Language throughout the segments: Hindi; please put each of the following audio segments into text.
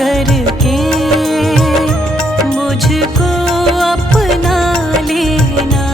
करके मुझको अपना लेना।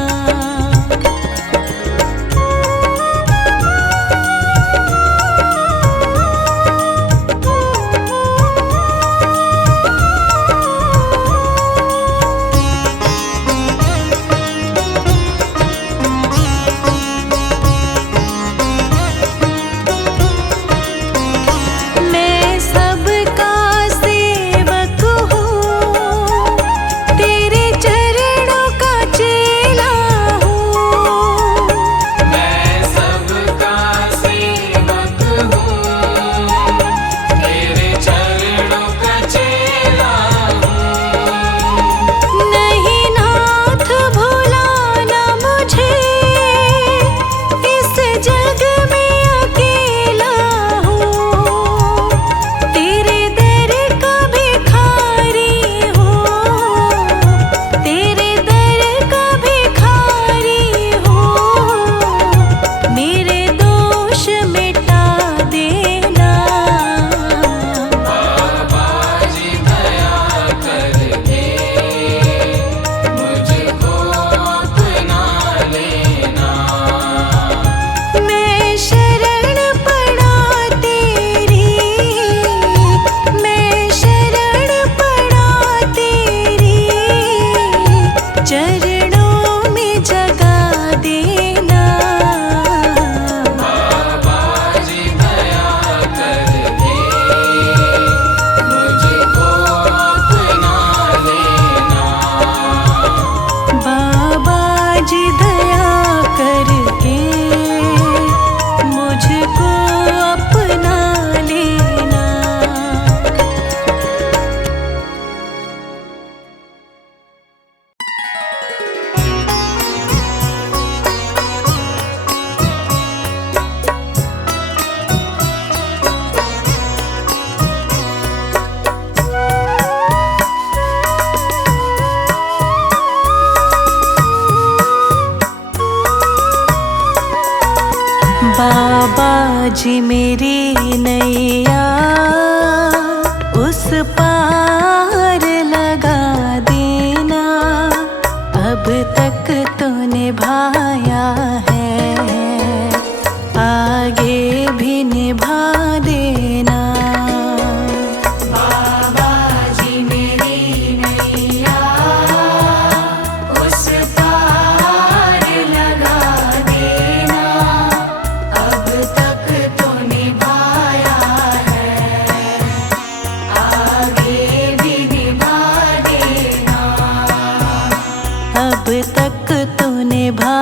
बाबा जी मेरी नैया उस पार लगा देना। अब तक तो निभाया है, आगे भी निभा देना। बाबा जी मेरी नैया उस पार लगा देना। अब तक तो निभाया है, आगे भी निभा देना। अब तक तो निभा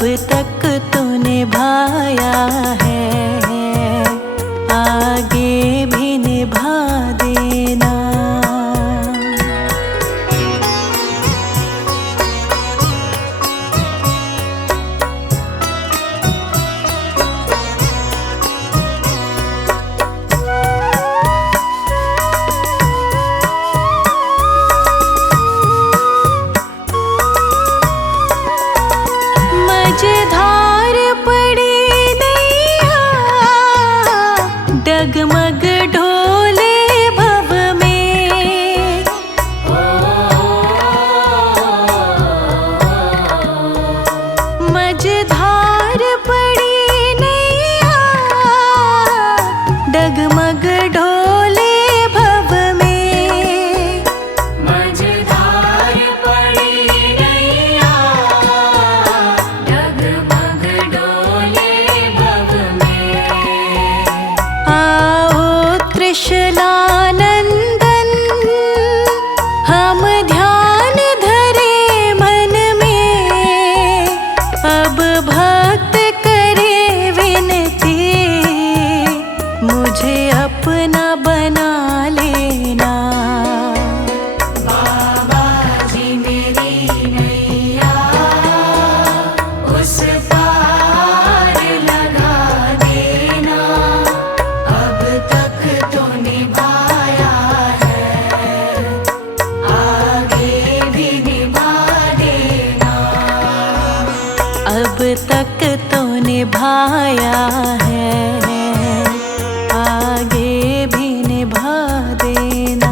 तक तो निभाया है, आगे भी निभा देना। मझधार पड़ी नैया, डगमग ढोले भव में। मझधार पड़ी नैया, डगमग ढोले भव में। मझधार पड़ी नैया, डगमग डोले भव में। आओ त्रिशलानंदन, हम ध्यान धरे मन में। अब भक्त करे विनती, मुझे अपना बना लेना। बाबा जी मेरी नैया उस पार लगा देना। अब तक तो निभाया है, आगे भी निभा देना। अब तक तो निभाया है, आगे भी निभा देना।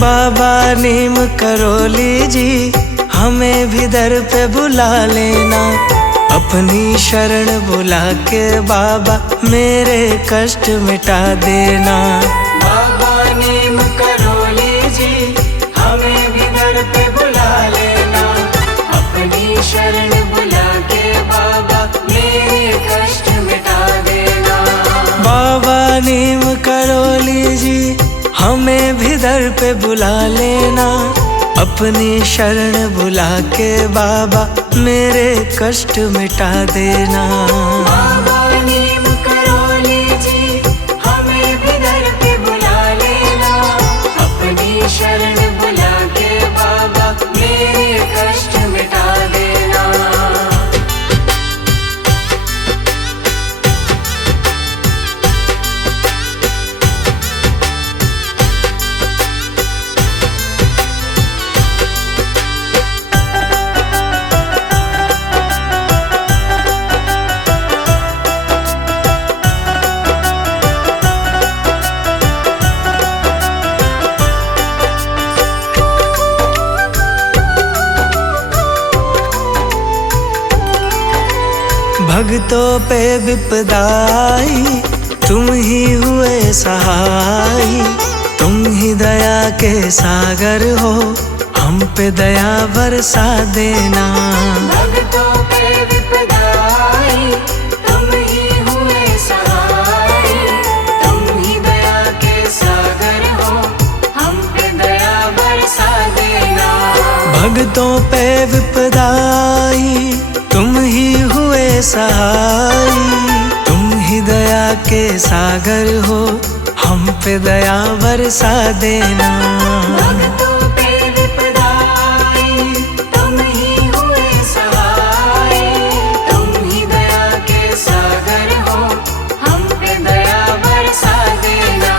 बाबा नीम करोली जी, हमें भी दर पे बुला लेना। अपनी शरण बुला के बाबा मेरे कष्ट मिटा देना। बाबा नीम करोली जी, हमें भी दर पे बुला लेना। अपनी शरण बुला के बाबा मेरे कष्ट मिटा देना। बाबा नीम करोली जी, हमें भी दर पे बुला लेना। अपनी शरण बुला के बाबा मेरे कष्ट मिटा देना। बाबा नीम करोली जी, हमें भी दर पे बुला लेना। अपनी शरण बुला के बाबा मेरे कष्ट मिटा देना। भक्तों पे विपदाई, तुम ही हुए सहाय। तुम ही दया के सागर हो, हम पे दया बरसा देना। भक्तों पे विपदाई, तुम ही हुए सहाय। तुम ही दया के सागर हो, हम पे दया बरसा देना। भक्तों पे विपदाई, तुम ही हुए सहाय। तुम ही दया के सागर हो, हम पे दया बरसा देना। भक्तों पे विपदाई, तुम ही हुए सहाय। तुम ही दया के सागर हो, हम पे दया बरसा देना।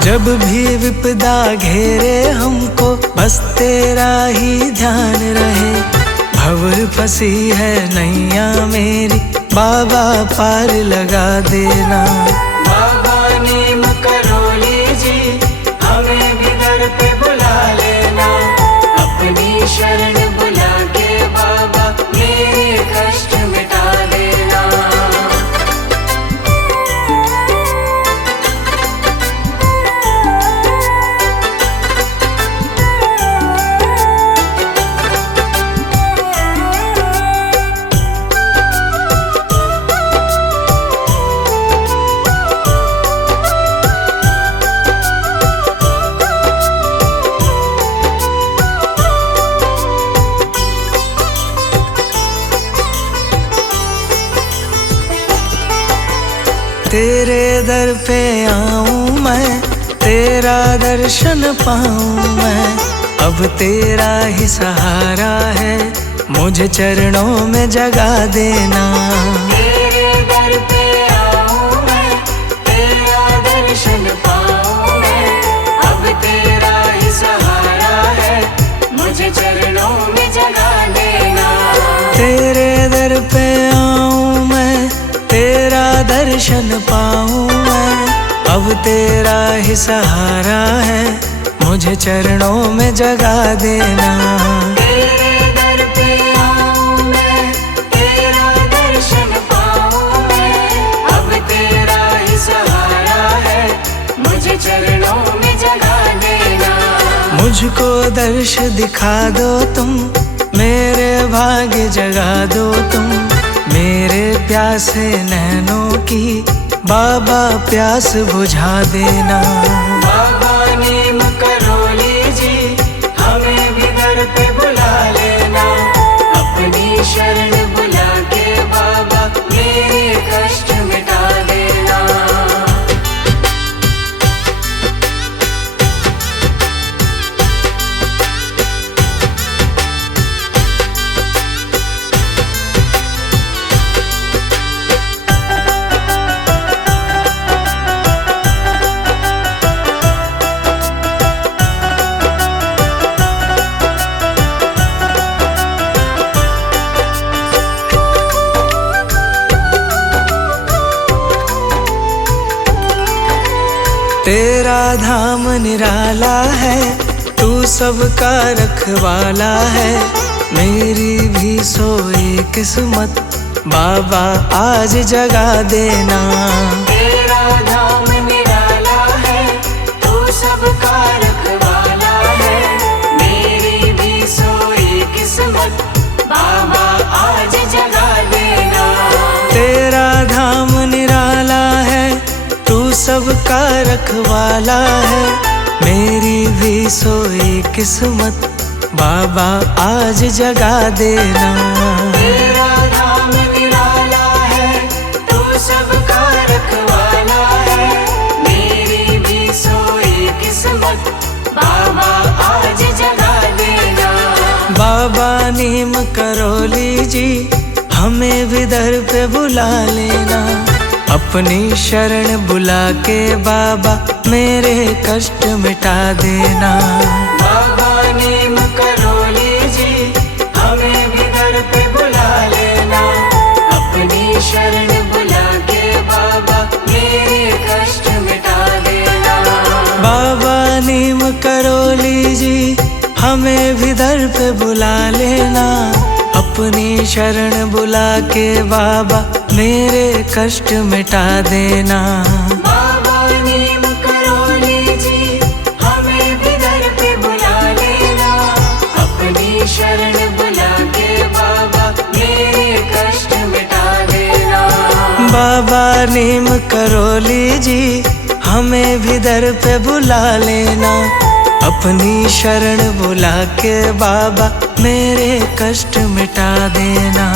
जब भी विपदा घेरे हमको, बस तेरा ही ध्यान रहे। भंवर फंसी है नैया मेरी, बाबा पार लगा देना। बाबा नीम करोली जी, तेरे दर पे आऊं मैं, तेरा दर्शन पाऊं मैं। अब तेरा ही सहारा है, मुझे चरणों में जगा देना। तेरे दर पे आऊं मैं, तेरा दर्शन पाऊं मैं। अब तेरा ही सहारा है, मुझे चरणों में जगा देना। तेरे दर पे आऊं मैं, तेरा दर्शन पाऊं मैं। अब तेरा ही सहारा है, मुझे चरणों में जगा देना। तेरे दर पे आऊं मैं, तेरा दर्शन पाऊं मैं। अब तेरा ही सहारा है, मुझे चरणों में जगा देना। मुझको दर्श दिखा दो तुम, मेरे भाग्य जगा दो तुम। मेरे प्यासे नैनों की बाबा प्यास बुझा देना। बाबा नीम करोली जी, हमें भी दर पे बुला लेना। अपनी शरण बुला के बाबा मेरे कष्ट मिटा देना। तेरा धाम निराला है, तू सबका रखवाला है। मेरी भी सोई किस्मत बाबा आज जगा देना। तेरा धाम निराला है, तू सबका रखवाला है। मेरी भी सोई किस्मत बाबा आज जगा देना। तेरा धाम निराला है, तू सबका रखवाला है। मेरी भी सोई किस्मत बाबा आज जगा देना। तेरा धाम निराला है, तू सबका रखवाला है। मेरी भी सोई किस्मत बाबा आज जगा देना। बाबा नीम करोली जी, हमें भी दर पे बुला लेना। अपनी शरण बुला के बाबा मेरे कष्ट मिटा देना। बाबा नीम करोली जी, हमें भी दर पे बुला लेना। अपनी शरण बुला के बाबा मेरे कष्ट मिटा देना। बाबा नीम करोली जी, हमें भी दर पे बुला लेना। अपनी शरण बुला के बाबा मेरे कष्ट मिटा देना। बाबा नीम करोली जी, हमें भी दर पे बुला लेना। अपनी शरण बुला के बाबा मेरे कष्ट मिटा देना। बाबा नीम करोली जी, हमें भी दर पे बुला लेना। अपनी शरण बुला के बाबा मेरे कष्ट मिटा देना।